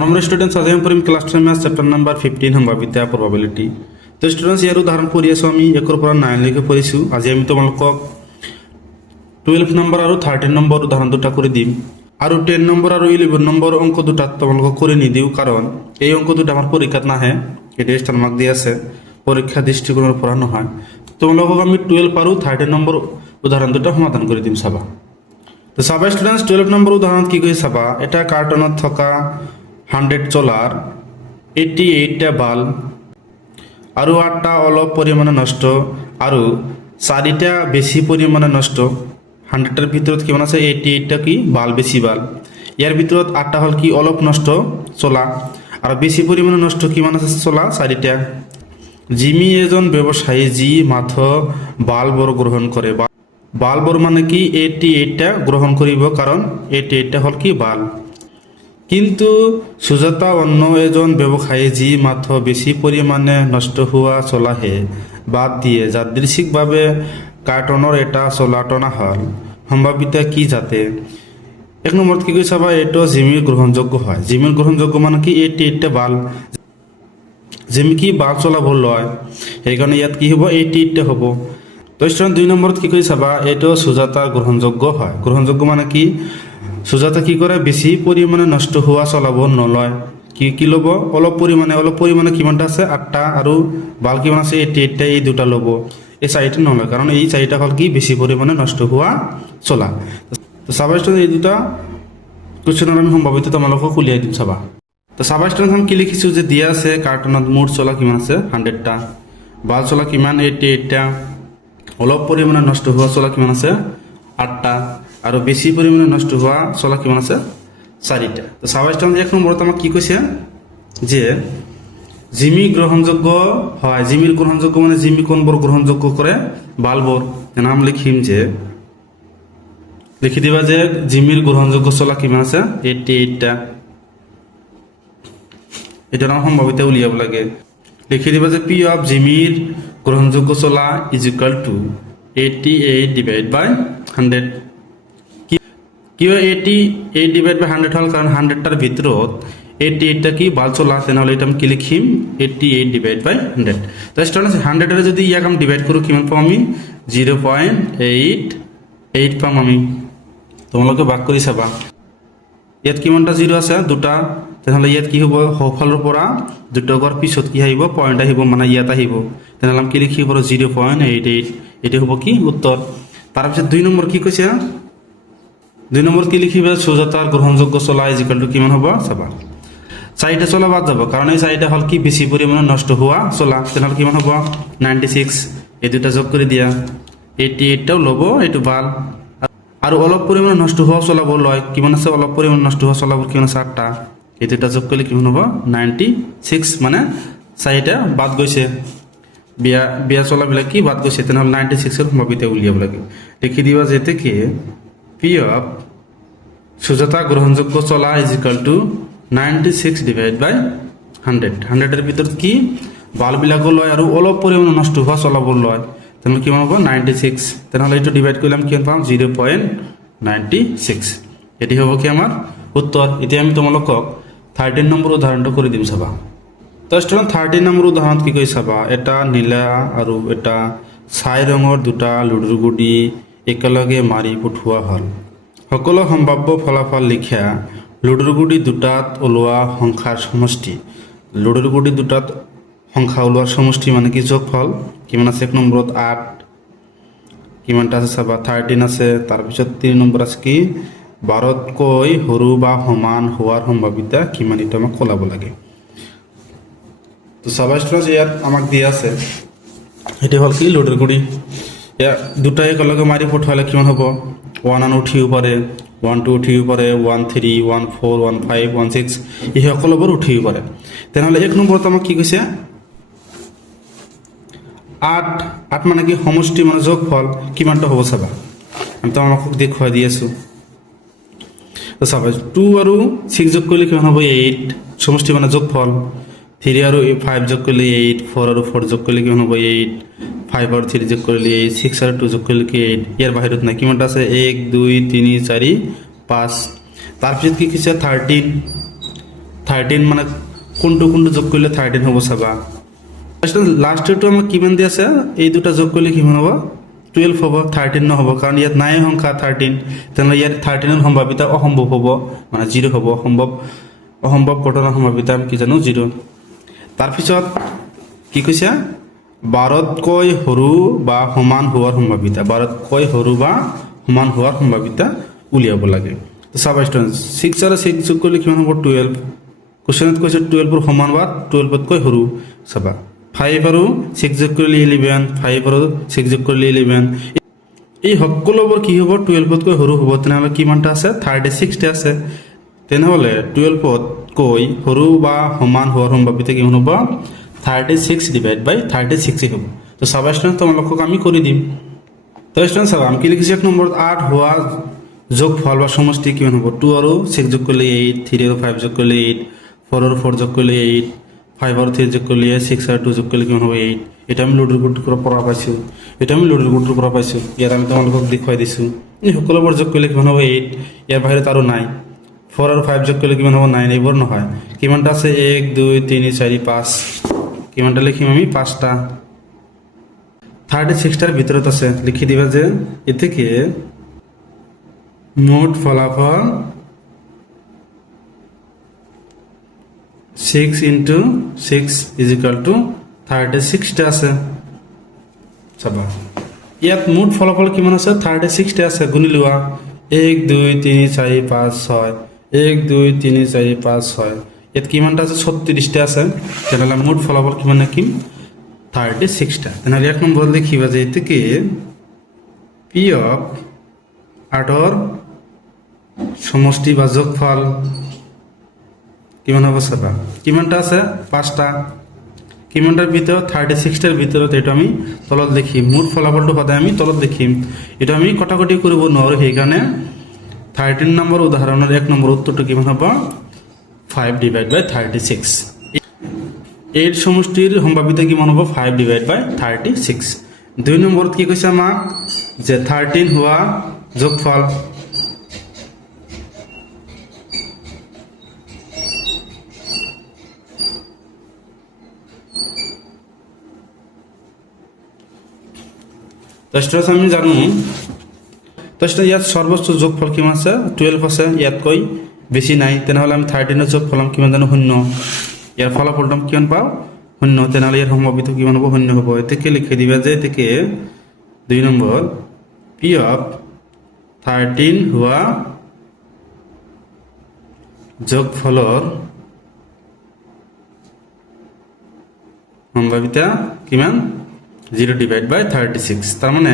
নমস্কাৰ ষ্টুডেণ্টছ, আজি আমি পঢ়িম ক্লাছ 10 মেথছ চেপ্টাৰ নম্বৰ 15 সম্ভাৱিতা প্ৰবাবিলিটি। তো ষ্টুডেণ্টছ, ইয়াৰ উদাহৰণ পঢ়ি আছোঁ আমি 1 পৰা 9 লৈকে পঢ়িছোঁ। আজি আমি তোমালোকক 12 নম্বৰ আৰু 13 নম্বৰ উদাহৰণ দুটা কৰি দিম আৰু 10 নম্বৰ আৰু 11 নম্বৰ অংক দুটা তোমালোকক কৰি নিদিওঁ, কাৰণ এই অংক দুটা আমাৰ পৰীক্ষাত নাহে। এটা ষ্টাৰ মাৰ্ক দি আছে, পৰীক্ষা দৃষ্টিকোণৰ পৰা নহয়। তোমালোকক আমি 12 আৰু 13 নম্বৰ উদাহৰণ দুটা সমাধান কৰি দিম, চাবা। তো চাবা ষ্টুডেণ্টছ, 12 নম্বৰ উদাহৰণত কি কৈছে চাবা। এটা কাৰ্টনত থকা 100 চলাৰ 88টা বাল্ব আৰু 8টা অলপ পৰিমাণে নষ্ট আৰু 4টা বেছি পৰিমাণে নষ্ট। 100টাৰ ভিতৰত কিমান আছে? 88টা কি বাল্ব, বেছি বাল্ব। ইয়াৰ ভিতৰত 8টা হ'ল কি অলপ নষ্ট চলা, আৰু বেছি পৰিমাণে নষ্ট কিমান আছে? চলা 4টা। জিমি এজন ব্যৱসায়ী যি মাত্ৰ বাল্বৰ গ্ৰহণ কৰে। বাল্বৰ মানে কি 88টা গ্ৰহণ কৰিব, কাৰণ 88টা হ'ল কি বাল্ব। কিন্তু সুজাতা অন্য এজন ব্যৱসায়ী যি মাত্ৰ বেছি পৰিমাণে নষ্ট হোৱা চলাহে বাদ দিয়ে যাদৃচ্ছিকভাৱে কাৰ্টনৰ এটা চলা টনা হ'ল। সম্ভাৱিতা কি যাতে? 1 নম্বৰত কি কৈছে চাবা, এইটো জিমিৰ গ্ৰহণযোগ্য হয়। জিমিৰ গ্ৰহণযোগ্য মানে কি 88টা বাল্ব। জিমি কি বাল্ব চলাব লয়, সেইকাৰণে ইয়াত কি হ'ব? 88টা হ'ব। তো ষ্টুডেণ্ট 2 নম্বৰত কি কৈছে চাবা, এইটো সুজাতাৰ গ্ৰহণযোগ্য হয়। গ্ৰহণযোগ্য মানে কি সুজাতা কি কৰে? বেছি পৰিমাণে নষ্ট হোৱা চলাব নলয়। কি ল'ব? অলপ পৰিমাণে কিমানটা আছে? 8টা, আৰু বাল্ব কিমান আছে? 88টা। এই দুটা ল'ব, এই 4টা নলয়, কাৰণ এই 4টা হ'ল কি বেছি পৰিমাণে নষ্ট হোৱা চলা। তো চাবা ষ্টুডেণ্ট, এই দুটা কুৱেশ্যনৰ আমি সম্ভাৱিত তোমালোকক উলিয়াই দিম, চাবা। তো চাবা ষ্টুডেণ্ট, আমি কি লিখিছোঁ যে দিয়া আছে কাৰ্টনত মুঠ চলা কিমান আছে? 100টা। বাল্ব চলা কিমান? 88টা। অলপ পৰিমাণে নষ্ট হোৱা চলা কিমান আছে? 8টা, আৰু বেছি পৰিমাণে নষ্ট হোৱা চলা কিমান আছে? 4টা। তো চাবা ষ্টুডেণ্ট, 1 নম্বৰত আমাক কি কৈছে যে জিমি গ্ৰহণযোগ্য হয়। জিমিৰ গ্ৰহণযোগ্য মানে জিমি কোনবোৰ গ্ৰহণযোগ্য কৰে? বাল্বৰ। নাম লিখিম যে, লিখি দিবা যে জিমিৰ গ্ৰহণযোগ্য চলা কিমান আছে? 88টা। এটা নাম সম্ভাৱিতা উলিয়াব লাগে। লিখি দিবা যে পি অফ জিমিৰ গ্ৰহণযোগ্য চলা ইজ ইকুৱেল টু 88 ডিভাইড বাই 100। কিয় 88 ডিভাইড বাই 100 হ'ল? কাৰণ 100টাৰ ভিতৰত 88টা কি বাল্ব চলা, তেনেহ'লে এটা আমি কি লিখিম? 88 ডিভাইড বাই 100। তো ষ্টুডেণ্টছ, 100ৰে যদি ইয়াক আমি ডিভাইড কৰোঁ কিমান পাম আমি? 0.88 পাম আমি। তোমালোকে ভাগ কৰি চাবা, ইয়াত কিমানটা 0 আছে? 2টা। তেনেহ'লে ইয়াত কি হ'ব? সোঁফালৰ পৰা 2টা হোৱাৰ পিছত কি আহিব? পইণ্ট আহিব, মানে ইয়াত আহিব। তেনেহ'লে আমি কি লিখিব পাৰোঁ? 0.88। এইটো হ'ব কি উত্তৰ। তাৰপিছত 2 নম্বৰ কি কৈছে? 2 নম্বৰ কি লিখিবা? সুজাতাৰ গ্ৰহণযোগ্য চলা ইজ ইকুৱেল টু কিমান হ'ব? চাবা, 4টা চলা বাদ যাব, কাৰণ এই 4টা হ'ল কি বেছি পৰিমাণে নষ্ট হোৱা চলা। তেনেহ'লে কিমান হ'ব? 96। এই দুটা যোগ কৰি দিয়া, 88টাও ল'ব, এইটো বাল্ব। আৰু অলপ পৰিমাণে নষ্ট হোৱা চলাব লয়, কিমান আছে? অলপ পৰিমাণে নষ্ট হোৱা চলাবোৰ কিমান আছে? 8টা। এই দুটা যোগ কৰিলে কিমান হ'ব? 96, মানে 4টা বাদ গৈছে। বিয়া চলাবিলাক কি বাদ গৈছে, তেনেহ'লে 96ৰ সম্ভাৱিতা উলিয়াব লাগে। লিখি দিবা যে থেকে পি অফ সুজাতা গ্ৰহণযোগ্য চলা ইজ ইকুৱেল টু 96 ডিভাইড বাই 100। 100ৰ ভিতৰত কি বাল্ববিলাকো লয় আৰু অলপ পৰিমাণে নষ্ট হোৱা চলাবোৰ লয়, তেনেহ'লে কিমান হ'ব? 96। তেনেহ'লে এইটো ডিভাইড কৰিলে আমি কিমান পাম? 0.96। এটি হ'ব কি আমাৰ উত্তৰ। এতিয়া আমি তোমালোকক 13 নম্বৰ উদাহৰণটো কৰি দিম, চাবা। তো ষ্টুডেণ্ট, 13 নম্বৰ উদাহৰণত কি কৰি চাবা, এটা নীলা আৰু এটা ছাই ৰঙৰ দুটা লুডুৰ গুটি একেলগে মাৰি পঠোৱা হ'ল। সকলো সম্ভাৱ্য ফলাফল লিখা। লুডুৰ গুটি দুটাত ওলোৱা সংখ্যাৰ সমষ্টি। লুডুৰ গুটি দুটাত সংখ্যা ওলোৱাৰ সমষ্টি মানে কি? যোগফল কিমান আছে? 1 নম্বৰত 8, কিমানটা আছে চাবা? 13 আছে। তাৰপিছত 3 নম্বৰ আছে কি? 12তকৈ সৰু বা সমান হোৱাৰ সম্ভাৱিতা কিমান? এইটো আমাক ওলাব লাগে। তো চাবা ষ্টুডেণ্টছ, ইয়াত আমাক দিয়া আছে, সেইটো হ'ল কি? লুডুৰ গুটি। ইয়াত দুটাই একেলগে মাৰি পঠোৱালে কিমান হ'ব? 1 উঠিব পাৰে, 1 2 উঠিব পাৰে, 1 3, 1 4, 1 5, 1 6, এই সকলোবোৰ উঠিব পাৰে। তেনেহ'লে 1 নম্বৰত আমাক কি কৈছে? 8 মানে কি? সমষ্টি মানে যোগফল কিমানটা হ'ব চাবা। আমি তোমালোকক দেখুৱাই দি আছোঁ। তো চাবা, 2 আৰু 6 যোগ কৰিলে কিমান হ'ব? 8, সমষ্টি মানে যোগফল। 3 আৰু 5 যোগ কৰিলে 8, 4 আৰু 4 যোগ কৰিলে কিমান হ'ব? 8, 5 আৰু 3 যোগ কৰিলে 8, 6 আৰু 2 যোগ কৰিলে কি 8। ইয়াৰ বাহিৰত নাই, কিমানটা আছে? 1 2 3 4 5। তাৰপিছত কি কৈছে? 13 13 মানে কোনটো যোগ কৰিলে 13 হ'ব চাবা। লাষ্টটো আমাক কিমান দি আছে, এই দুটা যোগ কৰিলে কিমান হ'ব 12 হ'ব, 13 নহ'ব কাৰণ ইয়াত নাই সংখ্যা 13, তেনেহ'লে ইয়াত 13ৰ সম্ভাৱিতা অসম্ভৱ হ'ব, মানে 0 হ'ব। অসম্ভৱ ঘটনাৰ সম্ভাৱিতা আমি কি জানো 0। তাৰপিছত কি কৈছে 12তকৈ সৰু বা সমান হোৱাৰ সম্ভাৱিতা, 12তকৈ সৰু বা সমান হোৱাৰ সম্ভাৱিতা উলিয়াব লাগে। তো চাবা ষ্টুডেণ্ট 6 আৰু 6 যোগ কৰিলে কিমান হ'ব 12। কুৱেশ্যনত কৈছে 12ৰ সমান বা 12তকৈ সৰু। চাবা 5 আৰু 6 যোগ কৰিলে 11, 5 আৰু 6 যোগ কৰিলে 11। এই সকলোবোৰ কি হ'ব 12তকৈ সৰু হ'ব, তেনেহ'লে কিমানটা আছে 36টা আছে। তেনেহ'লে 12তকৈ সৰু বা সমান হোৱাৰ সম্ভাৱিতা কিমান হ'ব 36 ডিভাইড বাই 36 হ'ব। তো চাবা ষ্টুডেণ্ট তোমালোকক আমি কৰি দিম। তো ষ্টুডেণ্ট চাবা আমি কি লিখিছোঁ 1 নম্বৰত 8 হোৱা যোগফল বা সমষ্টি কিমান হ'ব 2 আৰু 6 যোগ কৰিলে 8, 3 আৰু 5 যোগ কৰিলে 8, 4 আৰু 4 যোগ কৰিলে 8, 5 আৰু 3 যোগ কৰিলে 6 আৰু 2 যোগ কৰিলে কিমান হ'ব 8। এটা আমি লুডুৰ গুটিৰ পৰা পাইছোঁ, ইয়াত আমি তোমালোকক দেখুৱাই দিছোঁ। এই সকলোবোৰ যোগ কৰিলে কিমান হ'ব 8, ইয়াৰ বাহিৰত আৰু নাই। 4 আৰু 5 যোগ কৰিলে কিমান হ'ব 9, এইবোৰ নহয়। কিমানটা আছে 1 2 3 4 5, কিমানটা লিখিম আমি 5টা। 36টাৰ ভিতৰত আছে লিখি দিবা যে এতেকে মোট ফলাফল 6 × 6 = 36টা আছে। চাবা ইয়াত মুঠ ফলাফল কিমান আছে 36টা আছে, গুণি লোৱা 1 2 3 4 5 6, 1 2 3 4 5 6, ইয়াত কিমানটা আছে 36টা আছে। তেনেহ'লে মুঠ ফলাফল কিমান লিখিম 36টা। তেনেহ'লে 1 নম্বৰত লিখিবা যে এতেকে P of 8ৰ সমষ্টি বা যোগফল কিমান হ'ব চাবা। কিমানটা আছে 5টা, কিমানটাৰ ভিতৰত 36টাৰ ভিতৰত, এইটো আমি তলত লিখিম। মুঠ ফলাফলটো সদায় আমি তলত লিখিম, এইটো আমি কটাকটি কৰিব নোৱাৰোঁ। সেইকাৰণে 13 নম্বৰ উদাহৰণৰ 1 নম্বৰ উত্তৰটো কিমান হ'ব 5 ডিভাইড বাই 36। 8 সমষ্টিৰ সম্ভাৱিতা কিমান হ'ব 5 ডিভাইড বাই 36। 2 নম্বৰত কি কৈছে আমাক যে 13 হোৱা যোগফল, আমি জানো ইয়াত সৰ্বোচ্চ যোগফল কিমান আছে 12 আছে, ইয়াতকৈ বেছি নাই। তেনেহ'লে আমি 13ৰ যোগফল কিমান জানো 0, ইয়াৰ ফলাফলটো কিমান পাওঁ 0, তেনেহ'লে ইয়াৰ সম্ভাৱিতা কিমান হ'ব 0 হ'ব। এতেকে লিখি দিবা যে এতেকে 2 নম্বৰ P of 13 হোৱা যোগফলৰ সম্ভাৱিতা কিমান 0 ডিভাইড বাই 36। তাৰ মানে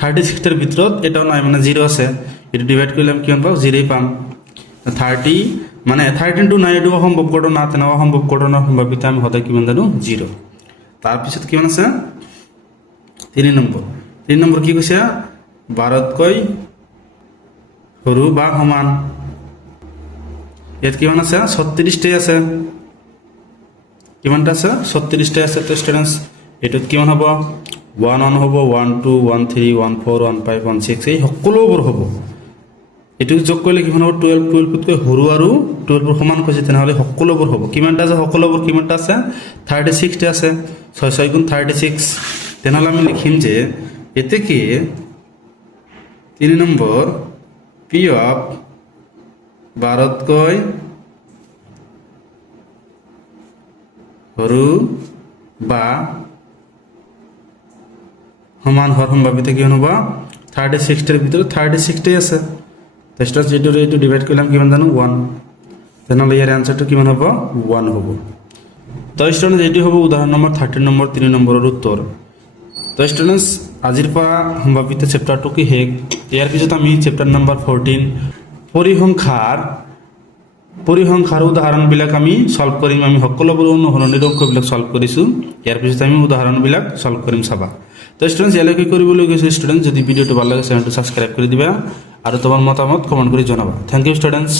36টাৰ ভিতৰত এটাও নাই, মানে 0 আছে। এটা ডিভাইড করলে আমি কিমান পাম 0 পাম। 30 মানে 13 টু নাই, এটো অসম্ভৱ ঘটনা, তেনে অসম্ভৱ ঘটনাৰ সম্ভাৱিতা আমি সদায় কিমান জানো 0। তাৰপিছত কিমান আছে 3 নম্বৰ কি কৈছে 12তকৈ সৰু বা সমান, ইয়াত কিমান আছে 36টাই আছে। কিমানটা আছে 36টাই আছে। তো ষ্টুডেন্টস এটোত কিমান হ'ব 1 1 হ'ব, 1 2 1 3 1 4 1 5 1 6, এই সকলোবোৰ হ'ব। এটো যোগ কৰিলে কিমান হ'ব 12, 12তকৈ সৰু আৰু 12ৰ সমান কৈছে, তেনেহ'লে সকলোবোৰ হ'ব। কিমানটা আছে সকলোবোৰ, কিমানটা আছে 36টা আছে, 6 6 গুণ 36। তেনেহ'লে আমি লিখিম যে এতেকে 3 নম্বৰ P of 12তকৈ সৰু বা সমান হওয়াৰ সম্ভাৱিতা কিমান হ'ব 36টাৰ ভিতৰত 36টাই আছে। তো এইটো ডিভাইড কৰিলাম কিমান জানো 1, তেনেহ'লে ইয়াৰ এনসাৰটো কিমান হ'ব 1 হ'ব। তো ষ্টুডেন্টস এইটো হ'ব উদাহৰণ নম্বৰ 13 নম্বৰ 3 নম্বৰৰ উত্তৰ। তো ষ্টুডেন্টস আজিৰ পৰা সম্ভাৱিতা চেপ্টাৰটো কি শেষ। ইয়াৰ পিছত আমি চেপ্টাৰ নম্বৰ 14 পৰিসংখ্যাৰ উদাহৰণবিলাক আমি সলভ কৰিম। আমি সকলোবোৰ অনুসৰণিৰ অংকবিলাক সলভ কৰিছোঁ। ইয়াৰ পিছত আমি উদাহৰণবিলাক সলভ কৰিম চাবা। তো ষ্টুডেন্টস ইয়ালৈকে কৰিবলৈ গৈছে। ষ্টুডেন্টস যদি ভিডিঅ'টো ভাল লাগে চেনেলটো সাবস্ক্ৰাইব কৰি দিবা আৰু তোমাৰ মতামত কমেন্ট কৰি জনাবা। Thank you students.